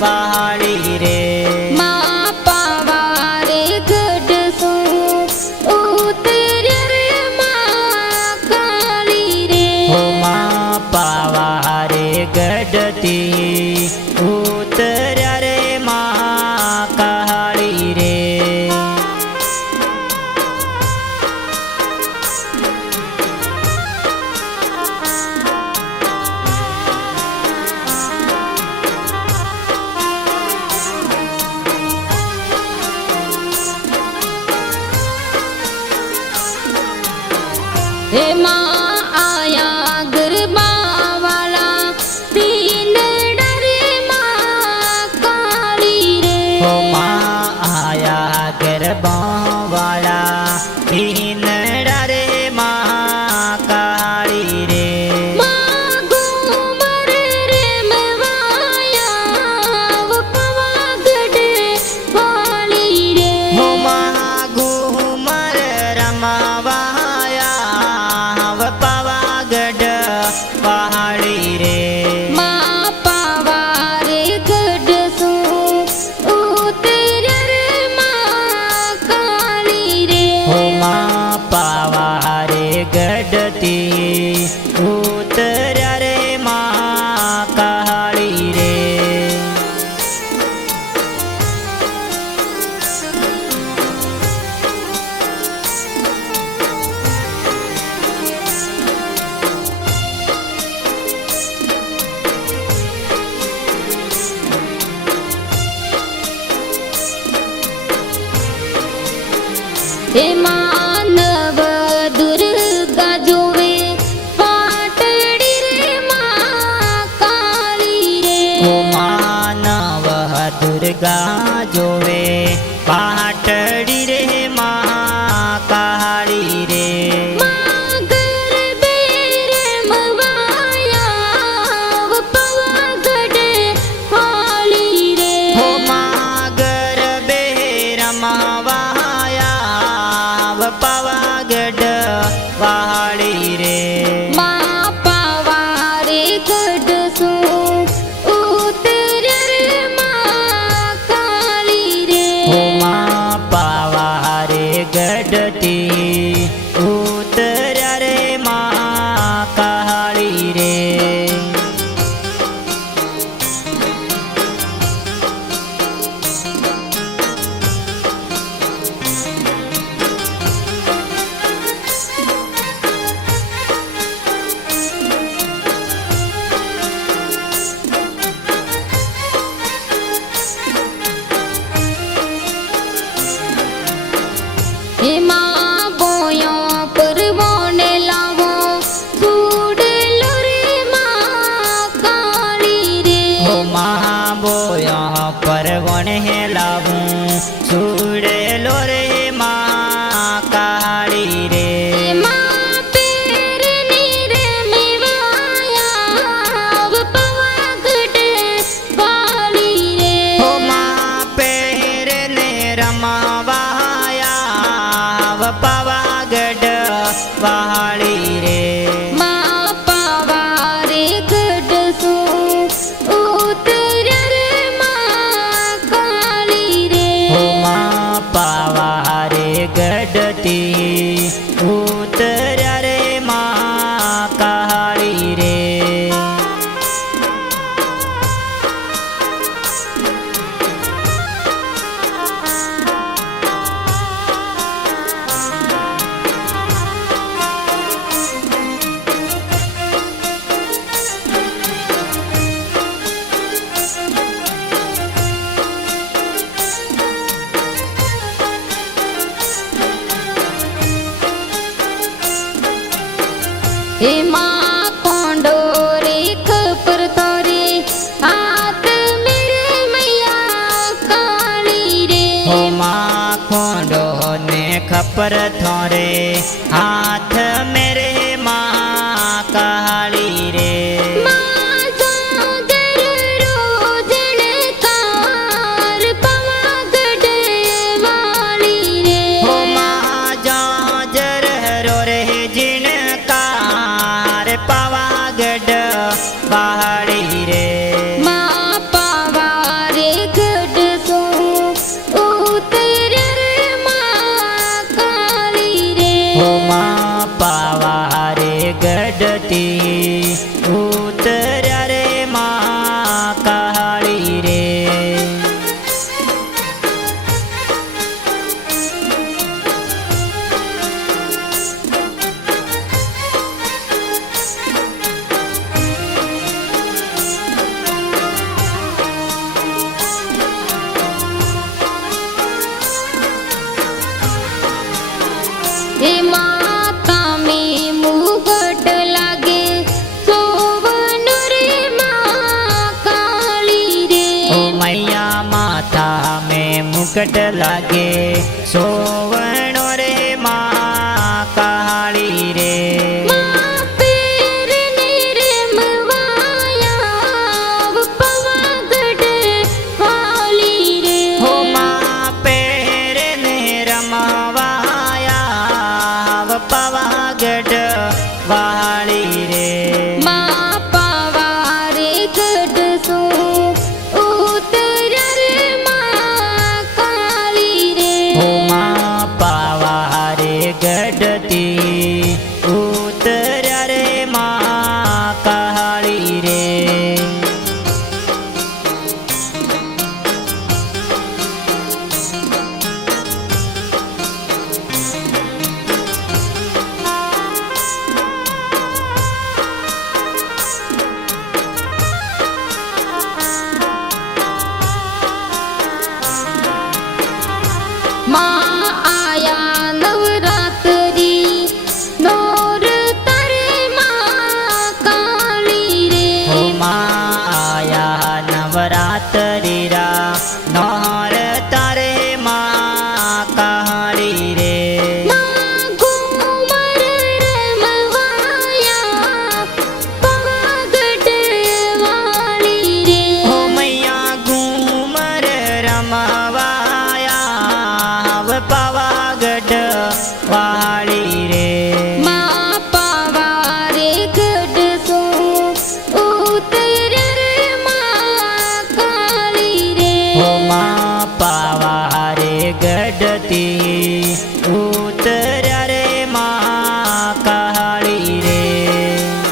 पहाड़ी रे माँ पावारे गढ़ सो उतरे रे माँ काली रे हो माँ पावारे गढ़ती उतर्या रे माँ काली रे हे माँ आया गरबा वाला तीन डरे माँ काली रे हो माँ आया गरबा वाला तीन डरे माँ काली रे माँ घूमर रे मवाया वो पवागढ़ वाली रे हो माँ घूमर रमावाया व पावागढ़ पहाड़ी रे माँ पावारे गढ़ सो उतरे रे माँ काली रे हो माँ पावारे गढ़ती उतर्या रे माँ काली रे हे मानव दुर्गा जोवे पाटड़ी रे माँ काली रे हो मानव दुर्गा जोवे पाटड़ी रे माँ काली रे माँ गरबे रे मवाया वो पवागढ़ वाली रे हो माँ गरबे रमावाया व पावागढ़ पहाड़ी रे माँ पावारे गढ़ सो उतरे रे माँ काली रे हो माँ पावारे गढ़ती उतर्या रे माँ काली रे हे माँ बोयो परवोने लावो सूड़ लो रे माँ काली रे हो माँ बोया परवण है लावूं छूड़े लो रे माँ काली रे माँ पेरनी रे मेवाया वो पवागढ़ वाली रे हो माँ पेरने रमावाया व पावागढ़ पहाड़ी रे माँ पावारे गढ़ सो उतरे रे माँ काली रे हो माँ पावारे गढ़ती उतर्या रे माँ काली रे हे माँ कोंडो रे खपर तोरे हाथ मेरे मैया काली रे हो माँ खोंडो ने खपर थोरे हाथ मेरे माँ काली रे माँ सागर रोजन कार पवागढ़ वाली रे हो माँ जाजर रो रे जिनकार पावागढ़ पहाड़ी रे माँ पावा નિકટ લાગે સોવણો રે માં કાળી રે માં પેરને રેમવાયા પવાગઢ વાલી રે હો માં પેરને રમવાયા પવાગઢ વાળી રે માં પવારે ગઢ શું ઉતર્યા રે માં કાળી રે હો માં પાવારે ગઢથી ઉતર્યા રે માં કાળી રે માં આયા નવરાત્રી નોર તારે માં કાળી રે હો માં આયા નવરાત્રિ